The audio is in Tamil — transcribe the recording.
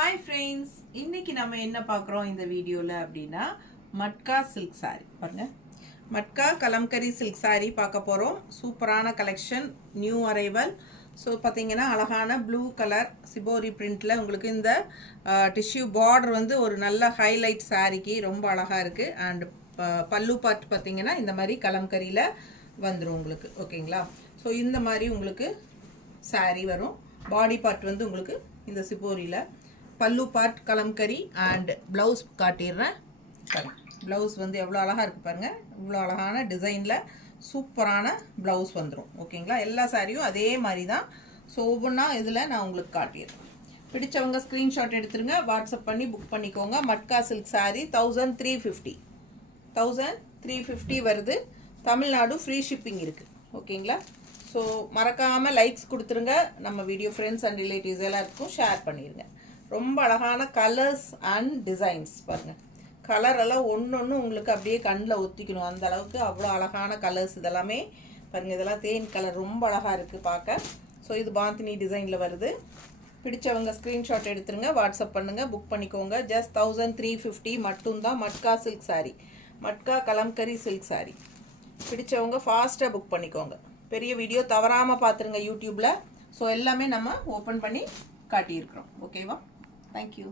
Hi friends, இன்னைக்கு நம்ம என்ன பார்க்குறோம் இந்த வீடியோல அப்படின்னா மட்கா சில்க் saree பாருங்க. மட்கா கலம்கரி சில்க் saree பார்க்க போறோம். சூப்பரான கலெக்ஷன், நியூ அரைவல். ஸோ பார்த்தீங்கன்னா அழகான ப்ளூ கலர் சிபோரி பிரிண்ட்ல உங்களுக்கு இந்த டிஷ்யூ பார்டர் வந்து ஒரு நல்ல ஹைலைட் சாரிக்கு ரொம்ப அழகா இருக்கு. அண்ட் பல்லு பார்ட் பார்த்தீங்கன்னா இந்த மாதிரி கலம்கரியில் வந்துடும் உங்களுக்கு. ஓகேங்களா? ஸோ இந்த மாதிரி உங்களுக்கு saree வரும். பாடி பார்ட் வந்து உங்களுக்கு இந்த சிபோரியில், பல்லு பார்ட் கலம்கரி அண்ட் ப்ளவுஸ் காட்டிடுறேன். ப்ளவுஸ் வந்து எவ்வளோ அழகாக இருக்குது பாருங்கள். இவ்வளோ அழகான டிசைனில் சூப்பரான ப்ளவுஸ் வந்துடும். ஓகேங்களா? எல்லா சாரியும் அதே மாதிரி தான். ஸோ ஒவ்வொன்றா இதில் நான் உங்களுக்கு காட்டிடுறேன். பிடிச்சவங்க ஸ்க்ரீன்ஷாட் எடுத்துருங்க, வாட்ஸ்அப் பண்ணி புக் பண்ணிக்கோங்க. மட்கா சில்க் சாரீ 1350 வருது. தமிழ்நாடு ஃப்ரீ ஷிப்பிங் இருக்குது. ஓகேங்களா? ஸோ மறக்காமல் லைக்ஸ் கொடுத்துருங்க. நம்ம வீடியோ ஃப்ரெண்ட்ஸ் அண்ட் ரிலேட்டிவ்ஸ் எல்லாத்துக்கும் ஷேர் பண்ணிடுங்க. ரொம்ப அழகான கலர்ஸ் அண்ட் டிசைன்ஸ் பாருங்கள். கலர் எல்லாம் ஒன்று உங்களுக்கு அப்படியே கண்ணில் ஒத்திக்கணும், அந்த அளவுக்கு அவ்வளோ அழகான கலர்ஸ் இதெல்லாமே பாருங்கள். இதெல்லாம் தேன் கலர் ரொம்ப அழகாக இருக்குது பார்க்க. ஸோ இது பாந்தினி டிசைனில் வருது. பிடிச்சவங்க ஸ்க்ரீன்ஷாட் எடுத்துருங்க, வாட்ஸ்அப் பண்ணுங்கள், புக் பண்ணிக்கோங்க. ஜஸ்ட் 1350 மட்டும்தான் மட்கா சில்க் சாரீ, மட்கா கலம்கரி சில்க் சாரீ. பிடிச்சவங்க ஃபாஸ்ட்டாக புக் பண்ணிக்கோங்க. பெரிய வீடியோ தவறாமல் பார்த்துருங்க யூடியூப்பில். ஸோ எல்லாமே நம்ம ஓப்பன் பண்ணி காட்டியிருக்கிறோம். ஓகேவா? தேங்க்யூ.